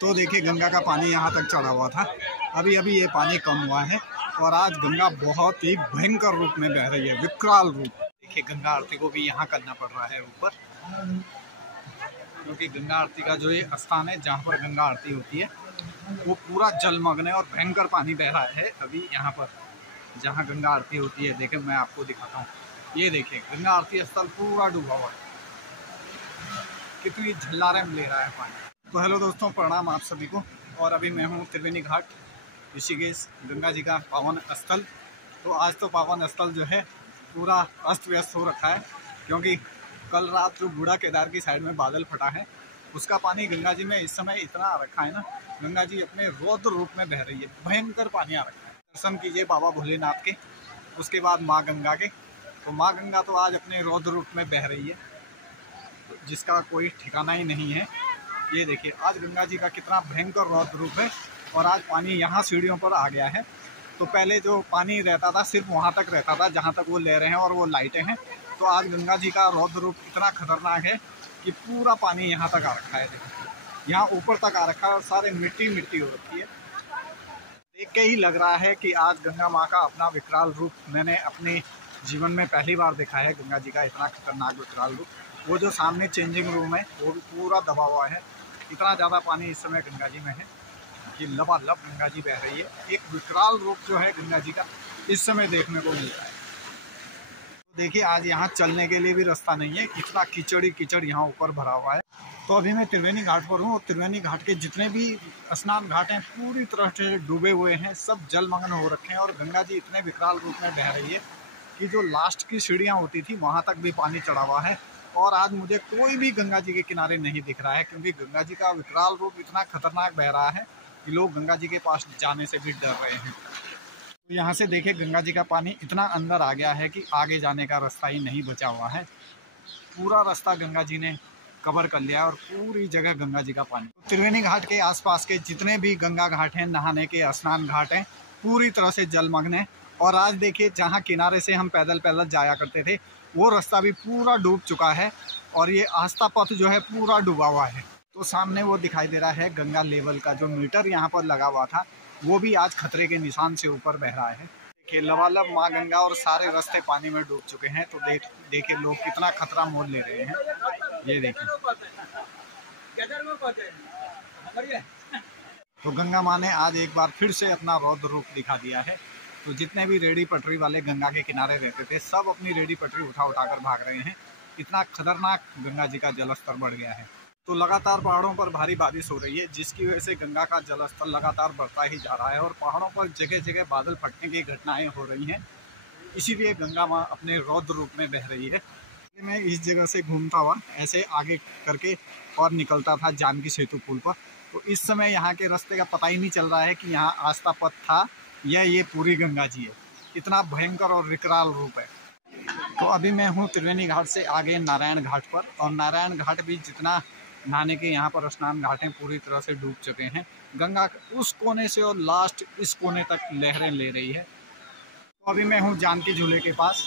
तो देखिए गंगा का पानी यहाँ तक चढ़ा हुआ था, अभी अभी ये पानी कम हुआ है और आज गंगा बहुत ही भयंकर रूप में बह रही है, विकराल रूप। देखिए गंगा आरती को भी यहाँ करना पड़ रहा है ऊपर, क्योंकि गंगा आरती का जो ये स्थान है जहाँ पर गंगा आरती होती है वो पूरा जलमग्न है और भयंकर पानी बह रहा है अभी यहाँ पर जहाँ गंगा आरती होती है। देखिए मैं आपको दिखाता हूँ, ये देखिए गंगा आरती स्थल पूरा डूबा हुआ है, कितनी झल्लारें ले रहा है पानी। तो हेलो दोस्तों, प्रणाम आप सभी को। और अभी मैं हूँ त्रिवेणी घाट, ऋषिकेश, गंगा जी का पावन स्थल। तो आज तो पावन स्थल जो है पूरा अस्त व्यस्त हो रखा है, क्योंकि कल रात जो बूढ़ा केदार की साइड में बादल फटा है उसका पानी गंगा जी में इस समय इतना आ रखा है ना, गंगा जी अपने रौद्र रूप में बह रही है, भयंकर पानी आ रखा है। दर्शन कीजिए बाबा भोलेनाथ के, उसके बाद माँ गंगा के। तो माँ गंगा तो आज अपने रौद्र रूप में बह रही है, जिसका कोई ठिकाना ही नहीं है। ये देखिए आज गंगा जी का कितना भयंकर रौद्र रूप है और आज पानी यहाँ सीढ़ियों पर आ गया है। तो पहले जो पानी रहता था सिर्फ वहाँ तक रहता था जहाँ तक वो लहरें हैं और वो लाइटें हैं। तो आज गंगा जी का रौद्र रूप इतना खतरनाक है कि पूरा पानी यहाँ तक आ रखा है, देखिए यहाँ ऊपर तक आ रखा है और सारे मिट्टी मिट्टी हो रखी है। देख के ही लग रहा है कि आज गंगा माँ का अपना विकराल रूप मैंने अपने जीवन में पहली बार देखा है, गंगा जी का इतना खतरनाक विकराल रूप। वो जो सामने चेंजिंग रूम है वो भी पूरा दबा हुआ है, इतना ज़्यादा पानी इस समय गंगा जी में है कि लबालब गंगा जी बह रही है। एक विकराल रूप जो है गंगा जी का इस समय देखने को मिल रहा है। तो देखिए आज यहाँ चलने के लिए भी रास्ता नहीं है, इतना कीचड़ ही कीचड़ यहाँ ऊपर भरा हुआ है। तो अभी मैं त्रिवेणी घाट पर हूँ और त्रिवेणी घाट के जितने भी स्नान घाट हैं पूरी तरह से डूबे हुए हैं, सब जलमग्न हो रखे हैं और गंगा जी इतने विकराल रूप में बह रही है कि जो लास्ट की सीढ़ियाँ होती थी वहाँ तक भी पानी चढ़ा हुआ है। और आज मुझे कोई भी गंगा जी के किनारे नहीं दिख रहा है, क्योंकि गंगा जी का विकराल रूप इतना खतरनाक बह रहा है कि लोग गंगा जी के पास जाने से भी डर रहे हैं। तो यहाँ से देखें गंगा जी का पानी इतना अंदर आ गया है कि आगे जाने का रास्ता ही नहीं बचा हुआ है, पूरा रास्ता गंगा जी ने कवर कर लिया और पूरी जगह गंगा जी का पानी। त्रिवेणी घाट के आसपास के जितने भी गंगा घाट हैं, नहाने के स्नान घाट हैं, पूरी तरह से जलमग्न है। और आज देखिए जहाँ किनारे से हम पैदल पैदल जाया करते थे वो रास्ता भी पूरा डूब चुका है और ये आस्था पथ जो है पूरा डूबा हुआ है। तो सामने वो दिखाई दे रहा है गंगा लेवल का जो मीटर यहाँ पर लगा हुआ था वो भी आज खतरे के निशान से ऊपर बह रहा है। देखिए लबालब माँ गंगा और सारे रास्ते पानी में डूब चुके हैं। तो देखिए लोग कितना खतरा मोल ले रहे हैं, ये देखिए। तो गंगा माँ ने आज एक बार फिर से अपना रौद्र रूप दिखा दिया है। तो जितने भी रेडी पटरी वाले गंगा के किनारे रहते थे सब अपनी रेडी पटरी उठा कर भाग रहे हैं, इतना खतरनाक गंगा जी का जलस्तर बढ़ गया है। तो लगातार पहाड़ों पर भारी बारिश हो रही है, जिसकी वजह से गंगा का जलस्तर लगातार बढ़ता ही जा रहा है और पहाड़ों पर जगह जगह बादल फटने की घटनाएं हो रही हैं। इसीलिए गंगा माँ अपने रौद्र रूप में बह रही है। मैं इस जगह से घूमता हुआ ऐसे आगे करके और निकलता था जानकी सेतु पुल पर। तो इस समय यहाँ के रास्ते का पता ही नहीं चल रहा है कि यहाँ आस्था पथ था या ये पूरी गंगा जी है, इतना भयंकर और विकराल रूप है। तो अभी मैं हूँ त्रिवेणी घाट से आगे नारायण घाट पर, और नारायण घाट भी जितना नहाने के यहाँ पर स्नान घाट हैं पूरी तरह से डूब चुके हैं। गंगा उस कोने से और लास्ट इस कोने तक लहरें ले रही है। तो अभी मैं हूँ जानकी झूले के पास।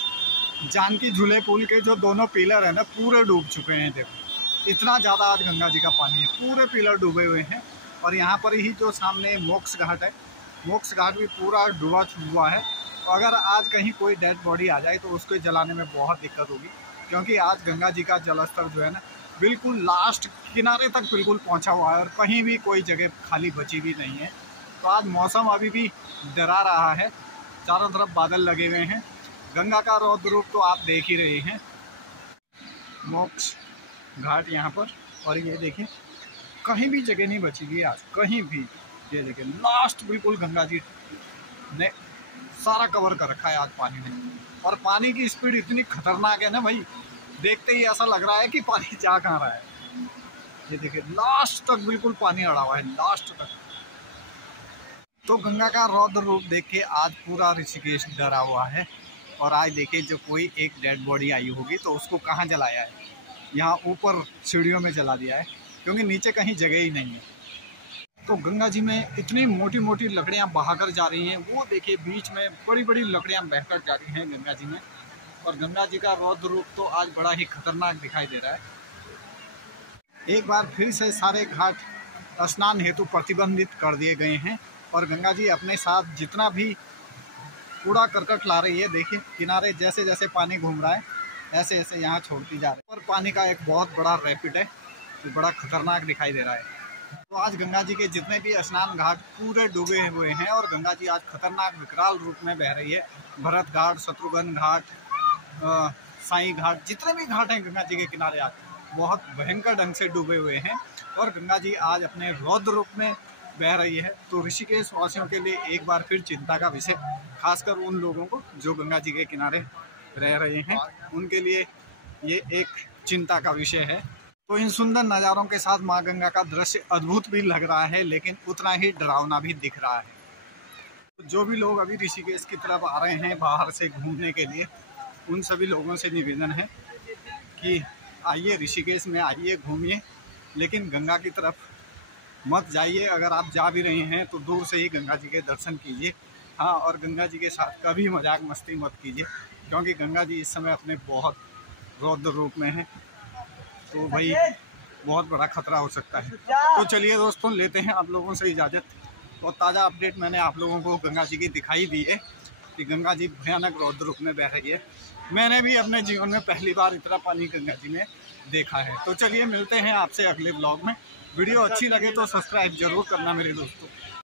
जानकी झूले पुल के जो दोनों पिलर हैं ना पूरे डूब चुके हैं, देखो इतना ज़्यादा आज गंगा जी का पानी है, पूरे पिलर डूबे हुए हैं। और यहाँ पर ही जो सामने मोक्ष घाट है, मोक्ष घाट भी पूरा डूबा हुआ है। और अगर आज कहीं कोई डेड बॉडी आ जाए तो उसको जलाने में बहुत दिक्कत होगी, क्योंकि आज गंगा जी का जलस्तर जो है ना बिल्कुल लास्ट किनारे तक बिल्कुल पहुंचा हुआ है और कहीं भी कोई जगह खाली बची भी नहीं है। तो आज मौसम अभी भी डरा रहा है, चारों तरफ बादल लगे हुए हैं। गंगा का रौद्र रूप तो आप देख ही रहे हैं। मोक्ष घाट यहाँ पर, और ये देखिए कहीं भी जगह नहीं बचेगी आज, कहीं भी। ये देखिए लास्ट बिल्कुल गंगा जी ने सारा कवर कर रखा है आज पानी ने। और पानी की स्पीड इतनी खतरनाक है ना भाई, देखते ही ऐसा लग रहा है कि पानी जा कहाँ रहा है। ये देखिए लास्ट तक बिल्कुल पानी अड़ा हुआ है, लास्ट तक। तो गंगा का रौद्र रूप देख के आज पूरा ऋषिकेश डरा हुआ है। और आज देखिए जो कोई एक डेड बॉडी आई होगी तो उसको कहाँ जलाया है, यहाँ ऊपर सीढ़ियों में जला दिया है, क्योंकि नीचे कहीं जगह ही नहीं है। तो गंगा जी में इतनी मोटी मोटी लकड़ियाँ बहाकर जा रही हैं, वो देखिए बीच में बड़ी बड़ी लकड़ियाँ बहकर जा रही हैं गंगा जी में। और गंगा जी का रौद्र रूप तो आज बड़ा ही खतरनाक दिखाई दे रहा है। एक बार फिर से सारे घाट स्नान हेतु प्रतिबंधित कर दिए गए हैं। और गंगा जी अपने साथ जितना भी कूड़ा करकट ला रही है, देखिए किनारे जैसे जैसे पानी घूम रहा है ऐसे ऐसे यहाँ छोड़ती जा रही है। और पानी का एक बहुत बड़ा रैपिड है जो बड़ा खतरनाक दिखाई दे रहा है। तो आज गंगा जी के जितने भी स्नान घाट पूरे डूबे हुए हैं और गंगा जी आज खतरनाक विकराल रूप में बह रही है। भरत घाट, शत्रुघ्न घाट, साई घाट, जितने भी घाट हैं गंगा जी के किनारे आज बहुत भयंकर ढंग से डूबे हुए हैं और गंगा जी आज अपने रौद्र रूप में बह रही है। तो ऋषिकेश वासियों के लिए एक बार फिर चिंता का विषय, खासकर उन लोगों को जो गंगा जी के किनारे रह रहे हैं, उनके लिए ये एक चिंता का विषय है। तो इन सुंदर नज़ारों के साथ माँ गंगा का दृश्य अद्भुत भी लग रहा है, लेकिन उतना ही डरावना भी दिख रहा है। तो जो भी लोग अभी ऋषिकेश की तरफ आ रहे हैं बाहर से घूमने के लिए, उन सभी लोगों से निवेदन है कि आइए ऋषिकेश में आइए, घूमिए, लेकिन गंगा की तरफ मत जाइए। अगर आप जा भी रहे हैं तो दूर से ही गंगा जी के दर्शन कीजिए। हाँ, और गंगा जी के साथ कभी मजाक मस्ती मत कीजिए, क्योंकि गंगा जी इस समय अपने बहुत रौद्र रूप में है, तो भाई बहुत बड़ा खतरा हो सकता है। तो चलिए दोस्तों, लेते हैं आप लोगों से इजाज़त। और ताज़ा अपडेट मैंने आप लोगों को गंगा जी की दिखाई दी है कि गंगा जी भयानक रौद्र रूप में बह रही है। मैंने भी अपने जीवन में पहली बार इतना पानी गंगा जी में देखा है। तो चलिए मिलते हैं आपसे अगले ब्लॉग में। वीडियो अच्छी लगे तो सब्सक्राइब जरूर करना मेरे दोस्तों।